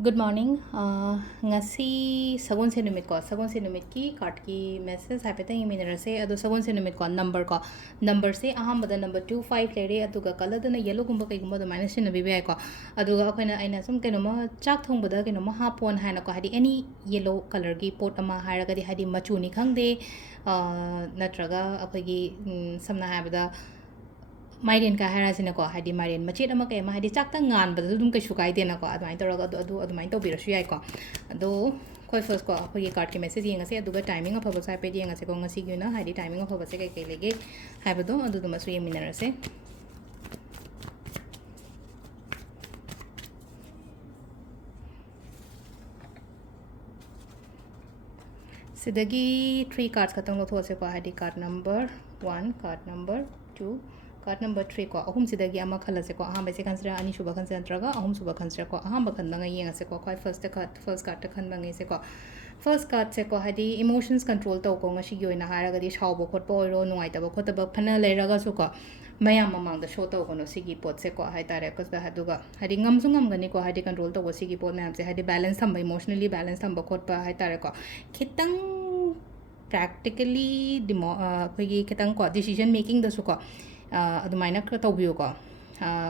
Good morning. Ngasi sagon se numit ko sagon se numit ki card ki message haipeta email se adu sagon se numit ko number se aham bada number 25 lere aduga kala dana yellow gumba kai gumba da minus na bibi ko aduga akoina aina sum keno ma chak thong bada keno ma hapon haina ko hadi any yellow color ki pot ama hairaga di hadi machu ni khangde natraga akogi samna haibada Maiden ka harasina ko hadi maiden machet ama kay ma hadi chakta ngan ba dum kai shukai dena ko admai tawraga admai taw birasu yai ko ado koi first ko ko ye card ki message yenga se aduga timing of hoba sai pe yenga se ko ngasi gyuna hadi timing of hoba se kai kai lege haibado adu dum asu yeminara se sidagi three cards khatang lo those ko hadi card number 1 card number 2 card number 3 ko ahum sidagi ama khala se ko aham se consider ani shuba consider traga ahum shuba consider ko aham bakhan banga yenga se ko kai first card ta khan bangi se ko first card se ko hadi emotions control to ko ngashi gi oina haraga di shawbo khot po ro nuai ta ba khot ba phana le raga su ko mayam mamang da show to ko no sigi pot se ko hai tare ko da haduga hadi ngam su ngam gani ko hadi control to ko sigi pot mayam se hadi balance thamba emotionally balance thamba khot pa hai tare ko khitang practically ꯑꯩꯈꯣꯏꯒꯤ ꯈꯤꯇꯪ ꯀꯣ decision ꯃꯦꯀꯤꯡꯗꯁꯨ ꯀꯣ ꯑꯗꯨꯃꯥꯏꯅ ꯈꯔ ꯇꯧꯕꯤꯌꯨꯀꯣ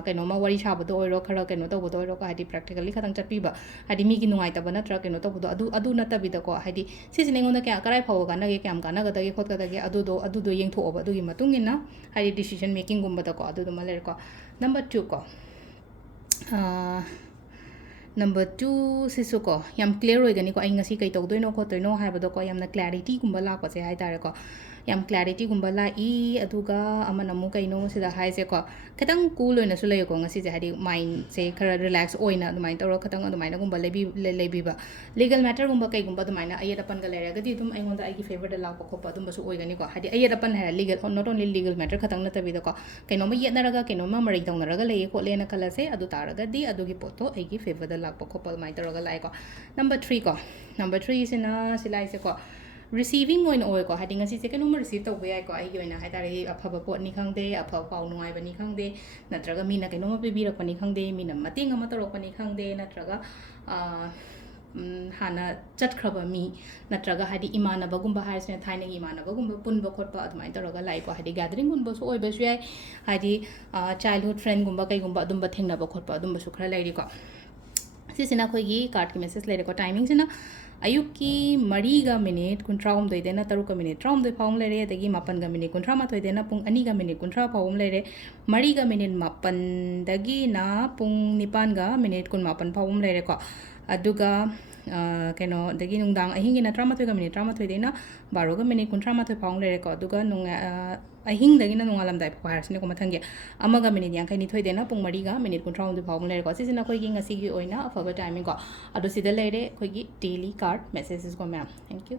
ꯀꯩꯅꯣꯃ ꯋꯥꯔꯤ ꯁꯥꯕꯗ ꯑꯣꯏꯔꯣ ꯈꯔ ꯀꯩꯅꯣ ꯇꯧꯕꯗ ꯑꯣꯏꯔꯣ ꯀꯣ ꯍꯥꯏꯗꯤ ꯄ꯭ꯔꯦꯛꯇꯤꯀꯦꯜꯂꯤ ꯈꯇꯪ ꯆꯠꯄꯤꯕ ꯍꯥꯏꯗꯤ ꯃꯤꯒꯤ ꯅꯨꯡꯉꯥꯏꯇꯕ ꯅꯠꯇ꯭ꯔꯒ ꯀꯩꯅꯣ ꯇꯧꯕꯗꯣ ꯑꯗꯨ ꯅꯠꯇꯕꯤꯗꯀꯣ ꯍꯥꯏꯗꯤ ꯁꯤꯁꯤꯅ ꯑꯩꯉꯣꯟꯗ ꯀꯔꯥꯏ ꯐꯥꯎꯕ ꯀꯥꯟꯅꯒꯦ ꯀꯌꯥꯝ ꯀꯥꯟꯅꯒꯗꯒꯦ ꯈꯣꯠꯀꯗꯒꯦ ꯑꯗꯨꯗꯣ ꯌꯦꯡꯊꯣꯛꯑꯣꯕ ꯑꯗꯨꯒꯤ ꯃꯇꯨꯡ ꯏꯟꯅ ꯍꯥꯏꯗꯤ ꯗꯤꯁꯤꯖꯟ ꯃꯦꯀꯤꯡꯒꯨꯝꯕꯗꯀꯣ ꯑꯗꯨꯗꯨꯃ ꯂꯩꯔꯦꯀꯣ ꯅꯝꯕꯔ 2 ꯀꯣ Number 2 sisu ko yam clear oigani ko ai ngasi kai tawdoino khotoino haibado ko yamna clarity gumba la ko se hai tare ko yam clarity gumba la I aduga amana mu kaino sida hai se ko khatang cool oina su lay ko ngasi se hadi mind se khara relax oina adumai tawro khatang adumai na gumba lebi ba legal matter gumba kai gumba adumai na ayeda pan ga lere ga di dum ai ngonda ai gi favor da la ko ko adum ba su oigani ko hadi ayeda pan ha legal not only legal matter khatang na tabi da ko kaino ma yetna raga kaino ma mari tawna raga lay ko lena kala se adu taraga di adu gi poto ai gi favor da lakpa khopal mai taraga lai ko number 3 ko number 3 sina silai se ko receiving oin oi ko hading asi se kanu ma receive taw yai ko ai gi oina hai tare afaba pot ni khangde afaba pau nungai bani khangde natraga mina kaino ma pibi rak pani khangde mina mating ama tarok pani khangde natraga hana chatkraba mi natraga hadi imanabagumba haisne thaina imanabagumba punba khotpa admai taraga lai ko hadi gathering gunba so oiba su yai hadi childhood friend gumba kai gumba adumba thengna ba khotpa adumba su khara lai ri ko sisina khoi card ki message lere ko timing sina ayuk ki mariga minute kuntraum doi dena taruka minute traum doi paum lere adagi mapan ga minute kuntra ma thoi dena pung ani ga minute kuntra paum lere mariga minute mapan dagi na pung nipan ga minute kun mapan paum lere ko aduga keno dagi nungdang ahingi na trama thoi ga minute trama thoi dena baro ga minute kuntra ma thoi paum lere ko aduga nung ahing dagi na nungalam dai pa harsine ko mathange amaga minute yang kai ni thoi dena pung mariga minute kuntra um paum lere ko sisina khoi gi ngasi gi oina afaba timing ko adu sida lere khoi gi daily card messages ko ma'am thank you